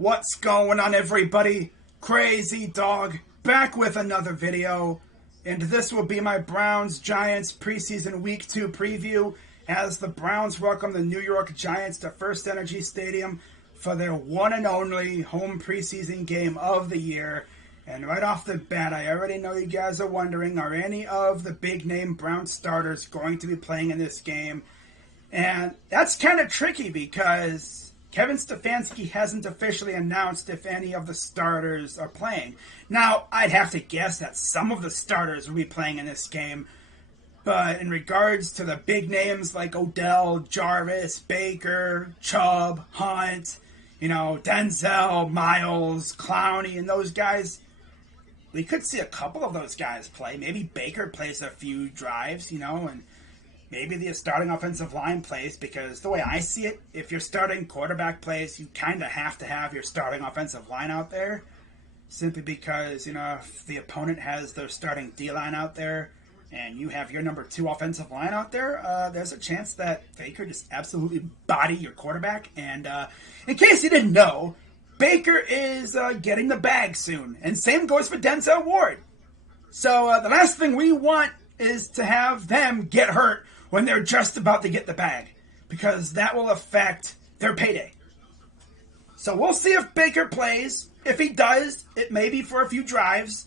What's going on, everybody? Crazy Dog back with another video, and this will be my Browns Giants preseason week 2 preview as the Browns welcome the New York Giants to FirstEnergy Stadium for their one and only home preseason game of the year. And right off the bat, I already know you guys are wondering, are any of the big name Browns starters going to be playing in this game? And that's kind of tricky because Kevin Stefanski hasn't officially announced if any of the starters are playing. Now, I'd have to guess that some of the starters will be playing in this game, but in regards to the big names like Odell, Jarvis, Baker, Chubb, Hunt, Denzel, Miles, Clowney, and those guys, we could see a couple of those guys play. Maybe Baker plays a few drives, and maybe the starting offensive line plays, because the way I see it, if your starting quarterback plays, you kind of have to have your starting offensive line out there, simply because, if the opponent has their starting D-line out there and you have your number 2 offensive line out there, there's a chance that Baker just absolutely body your quarterback. And in case you didn't know, Baker is getting the bag soon, and same goes for Denzel Ward. So the last thing we want is to have them get hurt when they're just about to get the bag, because that will affect their payday. So we'll see if Baker plays. If he does, it may be for a few drives,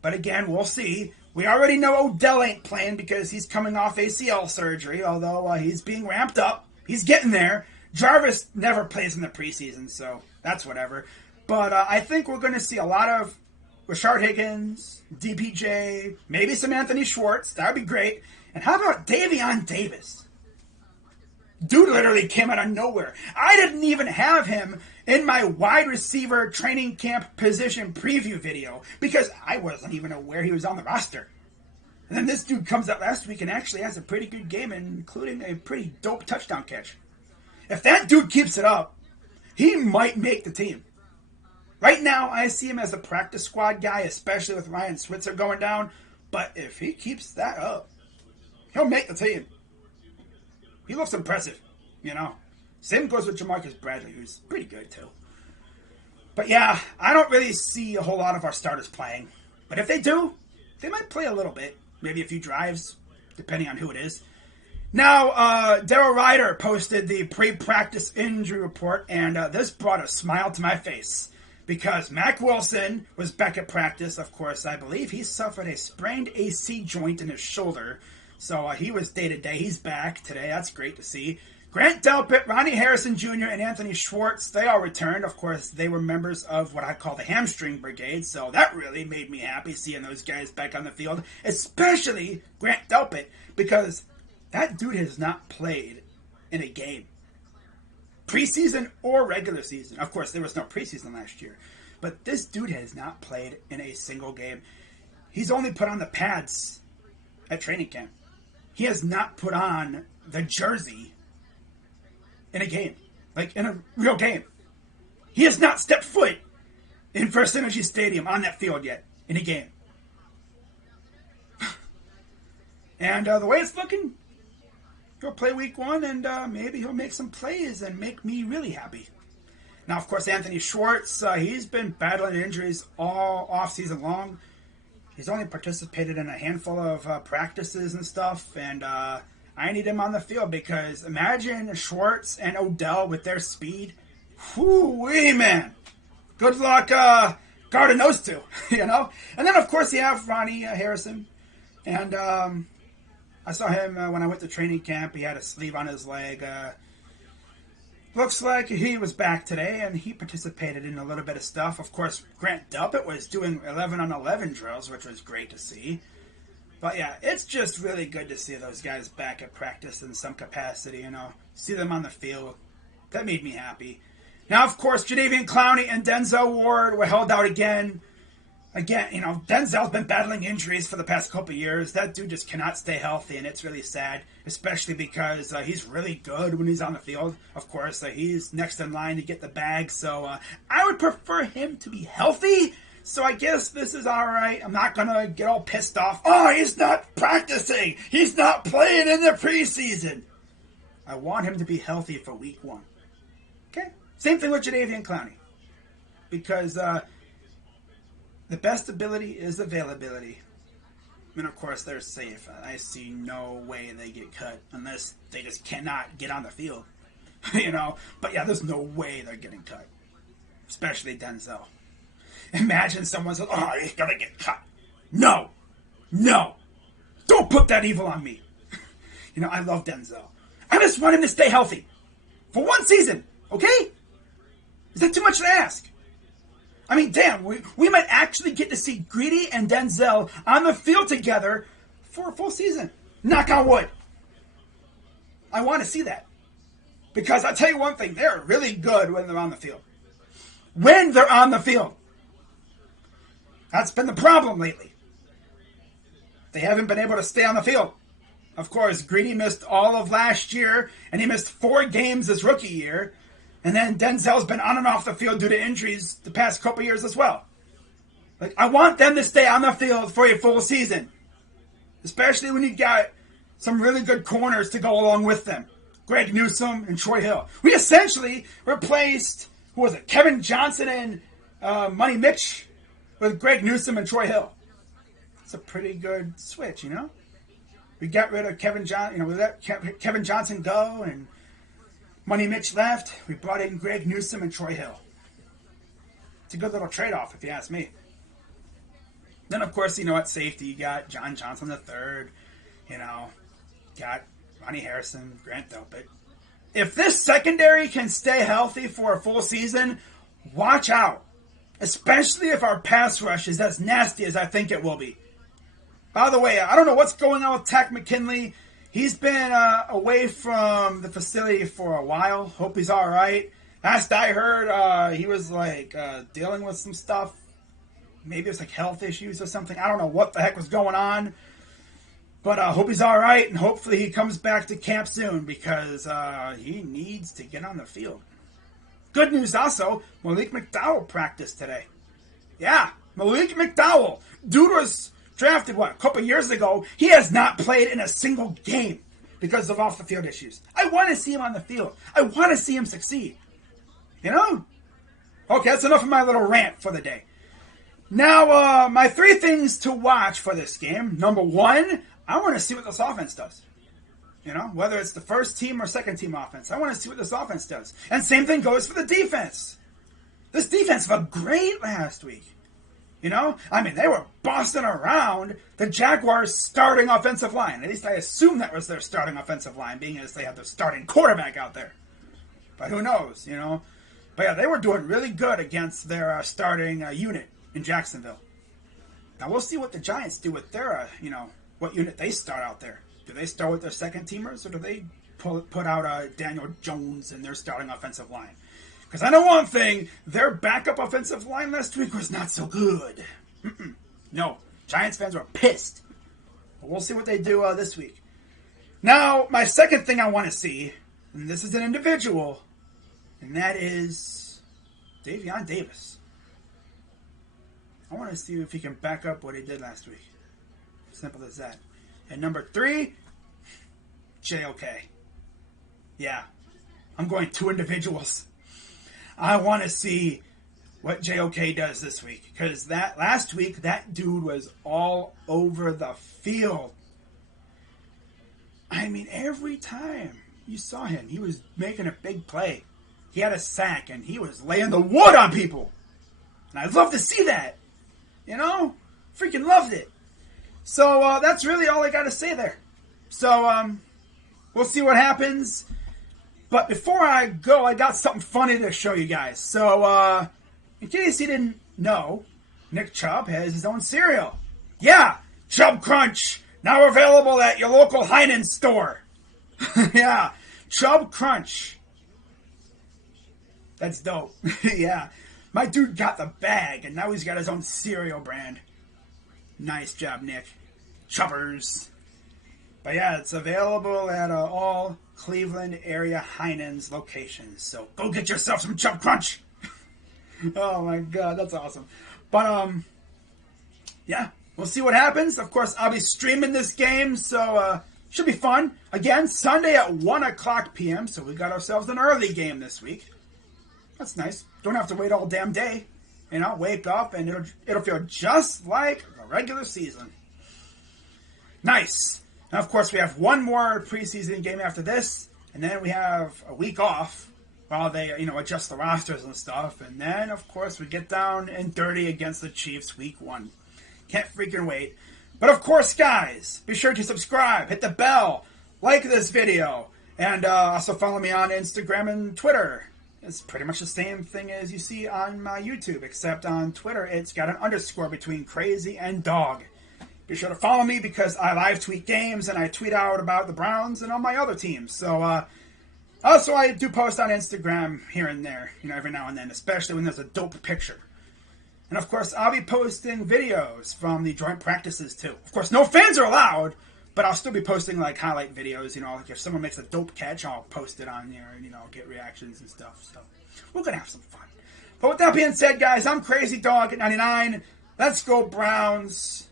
but again, we'll see. We already know Odell ain't playing because he's coming off ACL surgery, although he's being ramped up. He's getting there. Jarvis never plays in the preseason, so that's whatever. But I think we're going to see a lot of Rashard Higgins, DPJ, maybe some Anthony Schwartz. That would be great. And how about Davion Davis? Dude literally came out of nowhere. I didn't even have him in my wide receiver training camp position preview video because I wasn't even aware he was on the roster. And then this dude comes out last week and actually has a pretty good game, including a pretty dope touchdown catch. If that dude keeps it up, he might make the team. Right now, I see him as a practice squad guy, especially with Ryan Switzer going down. But if he keeps that up, he'll make the team. He looks impressive, Same goes with Jamarcus Bradley, who's pretty good too. But yeah, I don't really see a whole lot of our starters playing. But if they do, they might play a little bit. Maybe a few drives, depending on who it is. Now, Daryl Ryder posted the pre-practice injury report, and this brought a smile to my face. Because Mack Wilson was back at practice. Of course, I believe he suffered a sprained AC joint in his shoulder. So he was day-to-day. He's back today. That's great to see. Grant Delpit, Ronnie Harrison Jr., and Anthony Schwartz, they all returned. Of course, they were members of what I call the hamstring brigade. So that really made me happy seeing those guys back on the field. Especially Grant Delpit, because that dude has not played in a game. Preseason or regular season. Of course, there was no preseason last year. But this dude has not played in a single game. He's only put on the pads at training camp. He has not put on the jersey in a game. Like, in a real game. He has not stepped foot in FirstEnergy Stadium on that field yet in a game. And the way it's looking, he'll play week 1, and maybe he'll make some plays and make me really happy. Now, of course, Anthony Schwartz, he's been battling injuries all offseason long. He's only participated in a handful of practices and stuff, and I need him on the field because imagine Schwartz and Odell with their speed. Whoo-wee, man. Good luck guarding those two, And then, of course, you have Ronnie Harrison, and I saw him when I went to training camp. He had a sleeve on his leg. Looks like he was back today, and he participated in a little bit of stuff. Of course, Grant Delpit was doing 11-on-11 drills, which was great to see. But yeah, it's just really good to see those guys back at practice in some capacity, see them on the field. That made me happy. Now, of course, Jadeveon Clowney and Denzel Ward were held out again. Again, Denzel's been battling injuries for the past couple of years. That dude just cannot stay healthy, and it's really sad, especially because he's really good when he's on the field. Of course, he's next in line to get the bag, so I would prefer him to be healthy. So I guess this is all right. I'm not going to get all pissed off. Oh, he's not practicing. He's not playing in the preseason. I want him to be healthy for week 1. Okay? Same thing with Jadeveon Clowney. because the best ability is availability. And of course, they're safe. I see no way they get cut unless they just cannot get on the field. But yeah, there's no way they're getting cut. Especially Denzel. Imagine someone says, "Oh, he's gonna get cut." No! Don't put that evil on me. I love Denzel. I just want him to stay healthy. For one season, okay? Is that too much to ask? I mean, damn, we might actually get to see Greedy and Denzel on the field together for a full season. Knock on wood. I want to see that. Because I'll tell you one thing, they're really good when they're on the field. When they're on the field. That's been the problem lately. They haven't been able to stay on the field. Of course, Greedy missed all of last year, and he missed 4 games this rookie year. And then Denzel's been on and off the field due to injuries the past couple years as well. I want them to stay on the field for a full season. Especially when you got some really good corners to go along with them. Greg Newsome and Troy Hill. We essentially replaced, Kevin Johnson and Money Mitch with Greg Newsome and Troy Hill. It's a pretty good switch, We got rid of Kevin Johnson, we let Kevin Johnson go, and Money Mitch left. We brought in Greg Newsome and Troy Hill. It's a good little trade-off, if you ask me. Then, of course, at safety, you got John Johnson III. Got Ronnie Harrison, Grant Delpit. If this secondary can stay healthy for a full season, watch out. Especially if our pass rush is as nasty as I think it will be. By the way, I don't know what's going on with Tack McKinley. He's been away from the facility for a while. Hope he's all right. Last I heard, he was dealing with some stuff. Maybe it's health issues or something. I don't know what the heck was going on. But I hope he's all right, and hopefully he comes back to camp soon because he needs to get on the field. Good news also, Malik McDowell practiced today. Yeah, Malik McDowell. Dude was drafted, a couple years ago. He has not played in a single game because of off-the-field issues. I want to see him on the field. I want to see him succeed. Okay, that's enough of my little rant for the day. Now, my 3 things to watch for this game. Number 1, I want to see what this offense does. Whether it's the first team or second team offense. I want to see what this offense does. And same thing goes for the defense. This defense looked great last week. They were bossing around the Jaguars' starting offensive line. At least I assume that was their starting offensive line, being as they had their starting quarterback out there. But who knows, But yeah, they were doing really good against their starting unit in Jacksonville. Now we'll see what the Giants do with their, what unit they start out there. Do they start with their second teamers, or do they put out Daniel Jones in their starting offensive line? Because I know one thing, their backup offensive line last week was not so good. No, Giants fans were pissed. But we'll see what they do this week. Now, my second thing I want to see, and this is an individual, and that is Davion Davis. I want to see if he can back up what he did last week. Simple as that. And number 3, JOK. Yeah, I'm going 2 individuals. I want to see what JOK does this week. Because that last week, that dude was all over the field. I mean, every time you saw him, he was making a big play. He had a sack, and he was laying the wood on people. And I'd love to see that. Freaking loved it. So that's really all I got to say there. So we'll see what happens. But before I go, I got something funny to show you guys. So in case you didn't know, Nick Chubb has his own cereal. Yeah, Chubb Crunch. Now available at your local Heineken store. Yeah, Chubb Crunch. That's dope. Yeah. My dude got the bag, and now he's got his own cereal brand. Nice job, Nick. Chubbers. But yeah, it's available at all Cleveland area Heinen's locations. So go get yourself some Chubb Crunch. Oh my god, that's awesome. But yeah, we'll see what happens. Of course, I'll be streaming this game, so should be fun. Again, Sunday at 1 o'clock p.m., so we got ourselves an early game this week. That's nice. Don't have to wait all damn day. You know, wake up and it'll feel just like the regular season. Nice. Now, of course, we have one more preseason game after this, and then we have a week off while they, adjust the rosters and stuff. And then, of course, we get down and dirty against the Chiefs week 1. Can't freaking wait. But, of course, guys, be sure to subscribe, hit the bell, like this video, and also follow me on Instagram and Twitter. It's pretty much the same thing as you see on my YouTube, except on Twitter it's got an underscore between crazy and dog. Be sure to follow me because I live tweet games and I tweet out about the Browns and all my other teams. So, also I do post on Instagram here and there, every now and then, especially when there's a dope picture. And of course, I'll be posting videos from the joint practices too. Of course, no fans are allowed, but I'll still be posting like highlight videos, like if someone makes a dope catch, I'll post it on there and, get reactions and stuff. So we're going to have some fun. But with that being said, guys, I'm Crazy Dog at 99. Let's go Browns.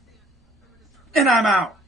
And I'm out.